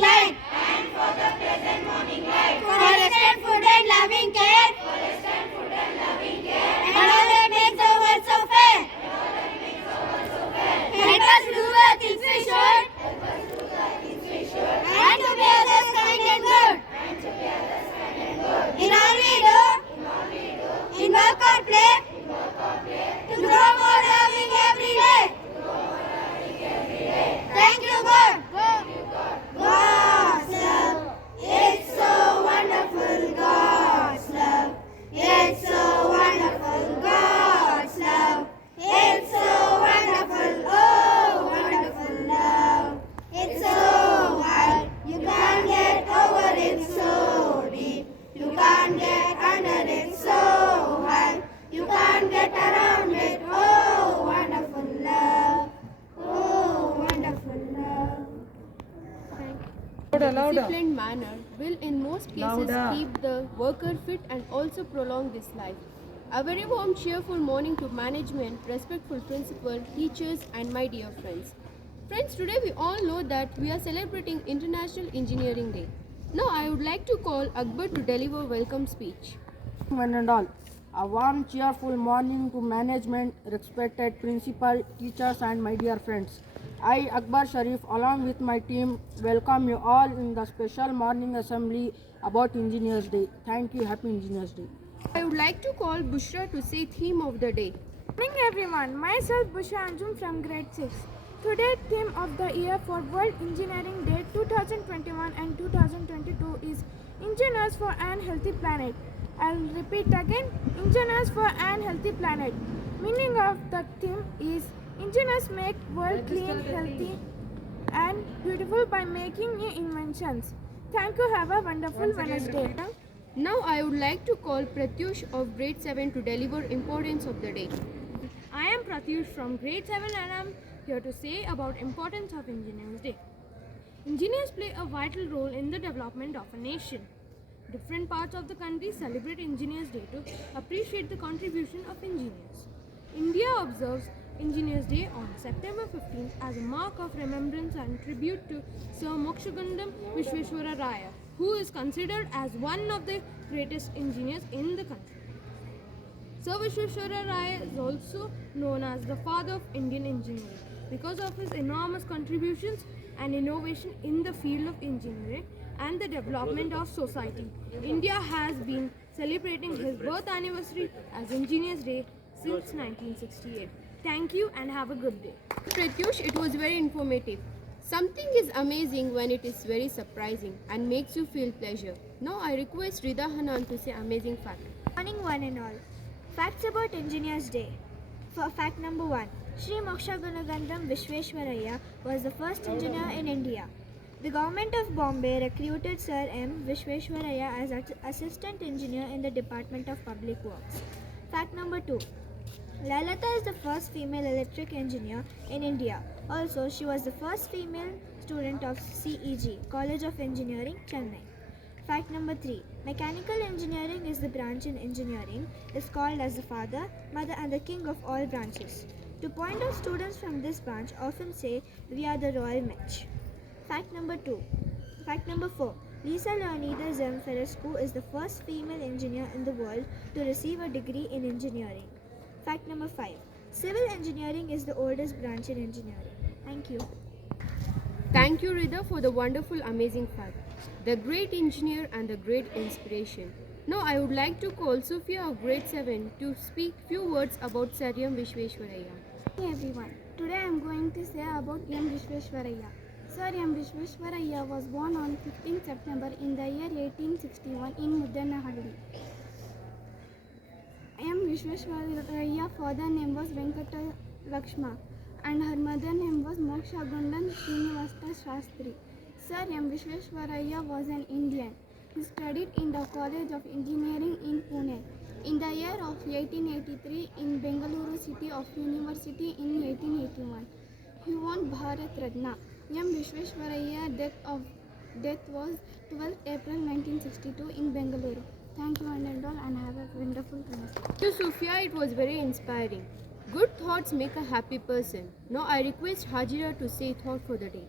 morning light. Forest food and loving care. And all that makes the world so fair. Help us do the things we should. And to be others kind and good. In all we do. In work or play. To grow more loving every day. Thank you, God. God's love. It's so wonderful. God's love. It's so wonderful. God's love. It's so wonderful. Oh, wonderful love. It's so wide. You can't get over it. So deep. You can't get under it. So high. You can't get around it. Oh, wonderful love. Oh, wonderful love. Disciplined manner will in most cases keep the worker fit and also prolong this life. A very warm, cheerful morning to management, respectful principal, teachers and my dear friends. Friends, today we all know that we are celebrating International Engineering Day. Now I would like to call Akbar to deliver welcome speech. One and all, a warm, cheerful morning to management, respected principal, teachers, and my dear friends. I, Akbar Sharif, along with my team, welcome you all in the special morning assembly about Engineers Day. Thank you. Happy Engineers Day. I would like to call Bushra to say theme of the day. Good morning everyone, myself Bushra Anjum from grade 6. Today's theme of the year for World Engineering Day 2021 and 2022 is Engineers for an Healthy Planet. I'll repeat again, Engineers for an Healthy Planet. Meaning of the theme is Engineers make world clean, healthy and beautiful by making new inventions. Thank you, have a wonderful Wednesday. Now I would like to call Pratyush of grade 7 to deliver importance of the day. I am Pratyush from grade 7 and I am here to say about importance of Engineers Day. Engineers play a vital role in the development of a nation. Different parts of the country celebrate Engineers Day to appreciate the contribution of engineers. India observes Engineers Day on September 15th as a mark of remembrance and tribute to Sir Mokshagundam Vishweshwara Raya, who is considered as one of the greatest engineers in the country. Sir Vishweshwara Raya is also known as the father of Indian engineering because of his enormous contributions and innovation in the field of engineering and the development of society. India has been celebrating his birth anniversary as Engineers Day since 1968. Thank you and have a good day. Pratyush, it was very informative. Something is amazing when it is very surprising and makes you feel pleasure. Now I request Rida Hanan to say amazing fact. Morning one and all. Facts about Engineers Day. For fact number 1, Sri Mokshagunagandam Vishweshwaraya was the first engineer in India. The government of Bombay recruited Sir M. Vishweshwaraya as assistant engineer in the Department of Public Works. Fact number 2, Lalata is the first female electric engineer in India. Also, she was the first female student of CEG, College of Engineering, Chennai. Fact number 3, mechanical engineering is the branch in engineering, is called as the father, mother and the king of all branches. To point out, students from this branch often say, we are the royal match. Fact number 4, Lisa Leonida Zemferescu is the first female engineer in the world to receive a degree in engineering. Fact number 5, civil engineering is the oldest branch in engineering. Thank you. Thank you, Rida, for the wonderful, amazing fact. The great engineer and the great inspiration. Now I would like to call Sophia of grade 7 to speak few words about Sir M. Vishweshwaraya. Hey everyone, today I am going to say about M. Vishweshwaraya. Sir M. Vishweshwaraya was born on 15 September in the year 1861 in Muddanahalli. M. Vishweshwaraya's father name was Venkata Lakshma and her mother name was Mokshagundan Srinivasa Shastri. Sir M. Vishweshwaraya was an Indian. He studied in the College of Engineering in Pune. In the year of 1883 in Bengaluru City of University in 1881. He won Bharat Ratna. M. Vishweshwaraya's death was 12th April 1962 in Bengaluru. Thank you and all and have a wonderful day. Thank you, Sophia. It was very inspiring. Good thoughts make a happy person. Now I request Hajira to say thought for the day.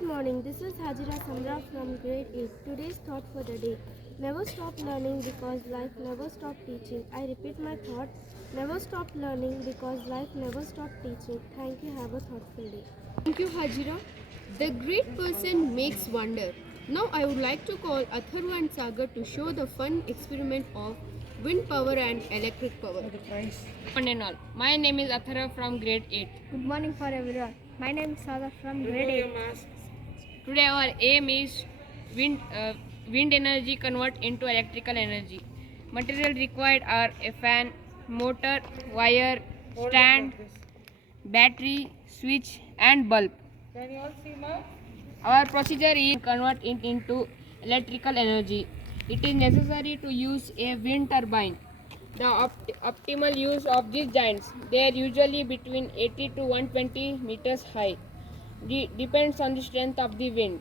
Good morning. This is Hajira Samra from grade 8. Today's thought for the day. Never stop learning because life never stop teaching. I repeat my thought. Never stop learning because life never stop teaching. Thank you. Have a thoughtful day. Thank you, Hajira. The great person makes wonder. Now I would like to call Atharva and Sagar to show the fun experiment of wind power and electric power. One and all. My name is Athara from grade 8. Good morning for everyone. My name is Saga from grade 8. Today our aim is wind energy convert into electrical energy. Material required are a fan, motor, wire, stand, battery, switch and bulb. Can you all see now? Our procedure is to convert it into electrical energy. It is necessary to use a wind turbine. The optimal use of these giants, they are usually between 80 to 120 meters high. Depends on the strength of the wind.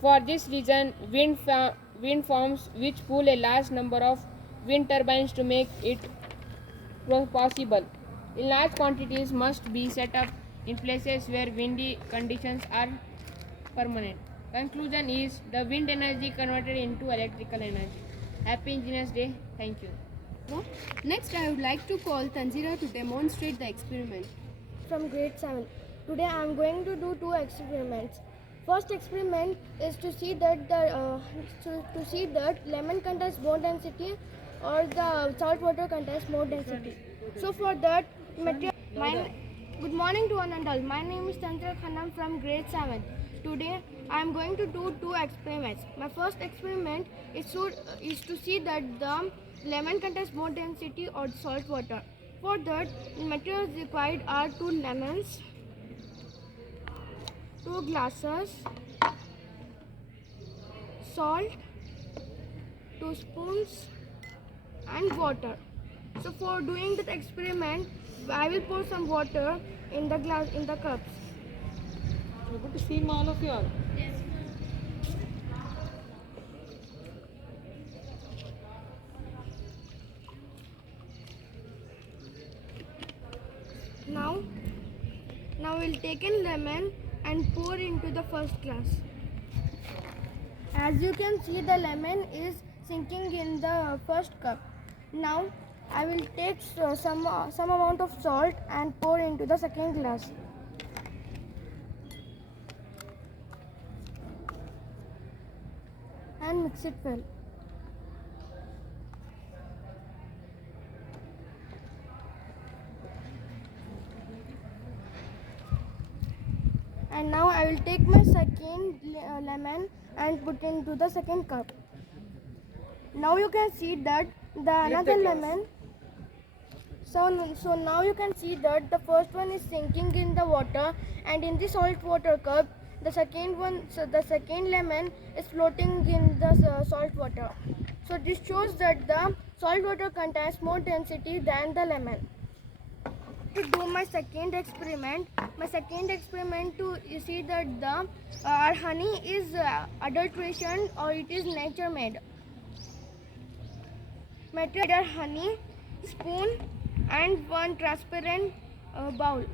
For this reason, wind farms which pull a large number of wind turbines to make it possible. In large quantities must be set up in places where windy conditions are permanent. Conclusion is the wind energy converted into electrical energy. Happy Engineers Day. Thank you. Next, I would like to call Tanzira to demonstrate the experiment. From grade 7. Today I am going to do 2 experiments. First experiment is to see that lemon contains more density or the salt water contains more density. So for that material, good morning to one and all. My name is Tanzira Khanam from grade 7. Today I am going to do 2 experiments. My first experiment is to see that the lemon contains more density or salt water. For that, materials required are 2 lemons, 2 glasses, salt, 2 spoons and water. So for doing that experiment, I will pour some water in the cups. Able to see all of you all? Now we'll take in lemon and pour into the first glass. As you can see, the lemon is sinking in the first cup. Now I will take some amount of salt and pour into the second glass. And mix it well. And now I will take my second lemon and put into the second cup. Now you can see that another lemon. So now you can see that the first one is sinking in the water, and in the salt water cup, the second lemon is floating in the salt water. So this shows that the salt water contains more density than the lemon. To do my second experiment to see that our honey is adulteration or it is nature made. Material honey, spoon and one transparent bowl.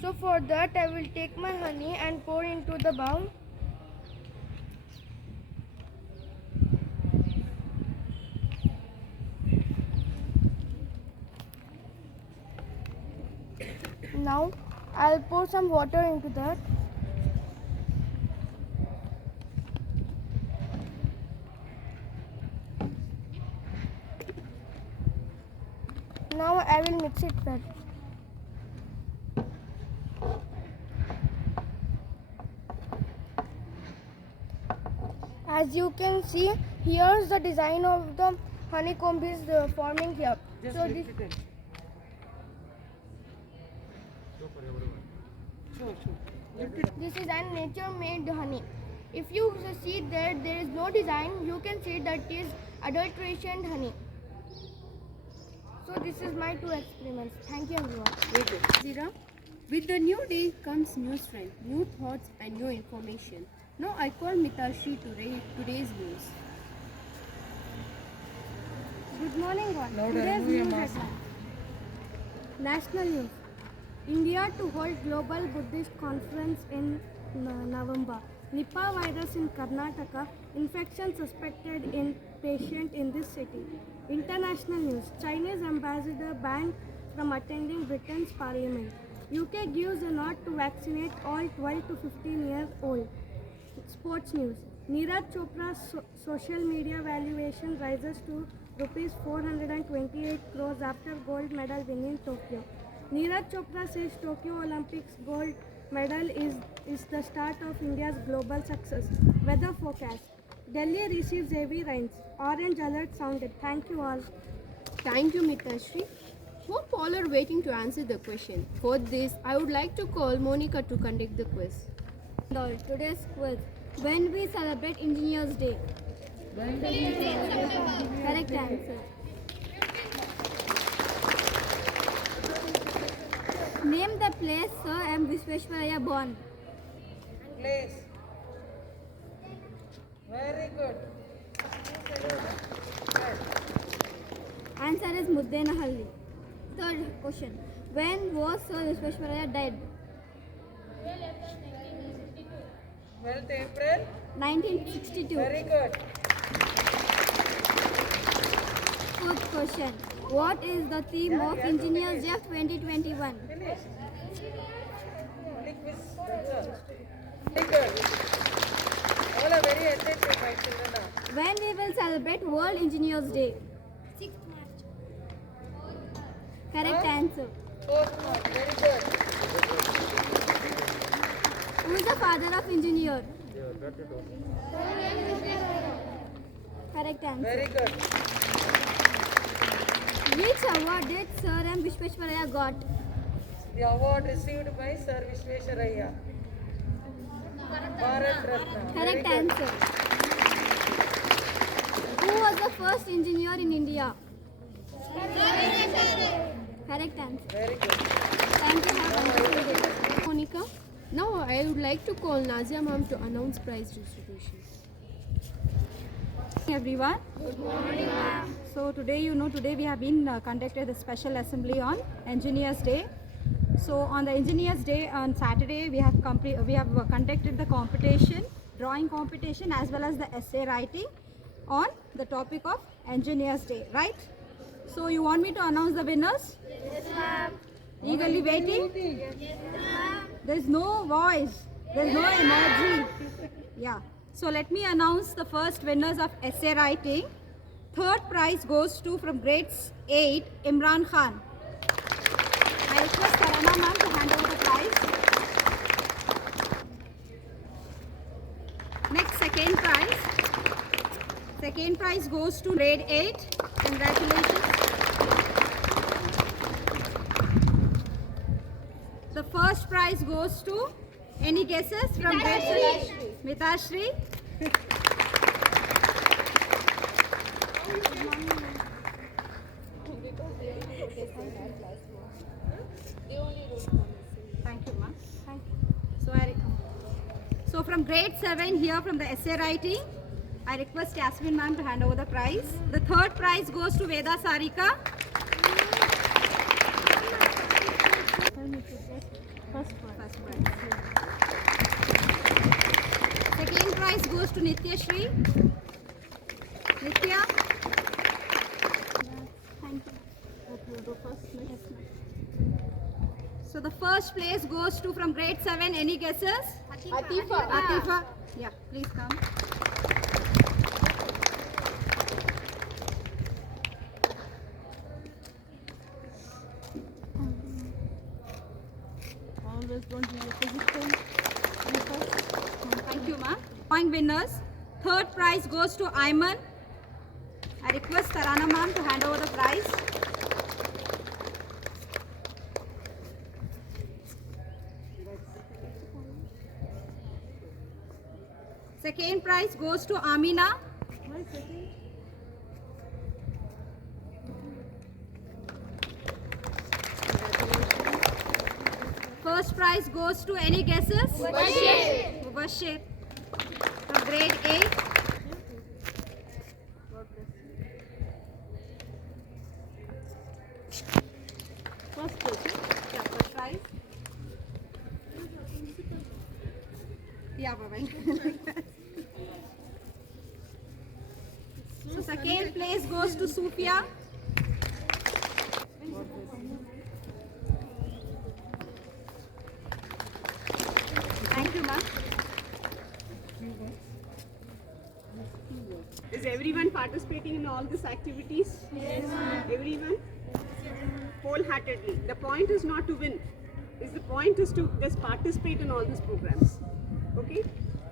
So for that I will take my honey and pour into the bowl. Now I'll pour some water into that. Now I will mix it well. As you can see, here's the design of the honeycomb is forming here. So this is a nature-made honey. If you see that there is no design, you can say that is adulteration honey. So this is my 2 experiments. Thank you everyone. Zira, with the new day comes new strength, new thoughts and new information. Now I call Mitashri to read today's news. Good morning all. Today's news headline. National news. India to hold Global Buddhist Conference in November. Nipah virus in Karnataka. Infection suspected in patient in this city. International news. Chinese ambassador banned from attending Britain's parliament. UK gives a nod to vaccinate all 12 to 15 years old. Sports news. Neeraj Chopra's social media valuation rises to rupees 428 crores after gold medal win in Tokyo. Neeraj Chopra says Tokyo Olympics gold medal is the start of India's global success. Weather forecast. Delhi receives heavy rains. Orange alert sounded. Thank you all. Thank you, Mitashri. Hope all are waiting to answer the question. For this, I would like to call Monica to conduct the quiz. Today's quiz. When we celebrate Engineers Day? Correct answer. Name the place Sir M. Visvesvaraya born. Place. Very good. Answer is Muddenahalli. Third question. When was Sir Visvesvaraya died? 12th April. 1962. Very good. Fourth question. What is the theme of Engineers Day of 2021? Finish. Only quiz. Very good. All are very attentive, my children. When we will celebrate World Engineers Day? 6th March. Correct answer. 4th March. Very good. Who is the father of engineer? Correct answer. Very good. Which award did Sir M. Visvesvaraya got? The award received by Sir Visvesvaraya. Bharat Ratna. Very Correct good. answer. Who was the first engineer in India? Correct answer. Very good. Thank you. Have a wonderful day. Monica, now I would like to call Nazia ma'am to announce prize distribution. Everyone. Good morning, ma'am. So today we have been conducted a special assembly on Engineers Day. So on the Engineers Day on Saturday we have conducted the competition, drawing competition as well as the essay writing on the topic of Engineers Day, right? So you want me to announce the winners? Yes, ma'am. Eagerly waiting? Yes, ma'am. There's no voice, there's no energy. Yeah. So let me announce the first winners of essay writing. Third prize goes to from grades 8, Imran Khan. I request Tarana ma'am to hand over the prize. Next, second prize. Second prize goes to grade 8. Congratulations. The first prize goes to, any guesses from grade 3? Mitashri. Thank you, ma'am. Thank you. So from grade 7 here from the essay writing, I request Yasmin ma'am to hand over the prize. The third prize goes to Veda Sarika. First prize. Second prize goes to Nitya Shri. Nitya. Thank you. So the first place goes to from grade 7. Any guesses? Atifa. Atifa. Yeah, please come. Always don't be a position. Thank you, ma'am. Point winners. Third prize goes to Ayman. I request Tarana ma'am to hand over the prize. Second prize goes to Amina. First prize goes to, any guesses? Mubashir. From grade 8. First prize. Yeah, Bhavan. So second place goes to Sufia. Thank you, ma'am. Is everyone participating in all these activities? Yes, ma'am. Everyone? Wholeheartedly. The point is not to win. The point is to just participate in all these programs. Okay?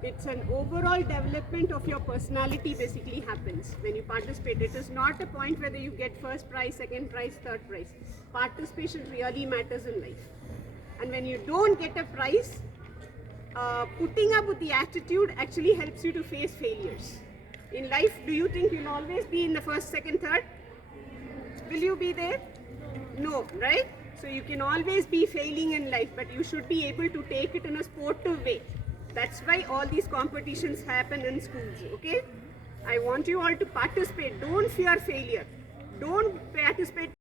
It's an overall development of your personality basically happens when you participate. It is not a point whether you get first prize, second prize, third prize. Participation really matters in life. And when you don't get a prize, putting up with the attitude actually helps you to face failures. In life, do you think you'll always be in the first, second, third? Will you be there? No, right? So you can always be failing in life, but you should be able to take it in a sportive way. That's why all these competitions happen in schools, okay? I want you all to participate. Don't fear failure. Don't participate